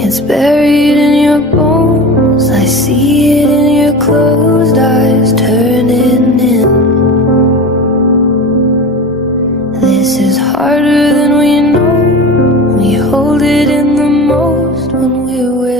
It's buried in your bones. I see it in your closed eyes turning in. This is harder than we know. We hold it in the most when we're with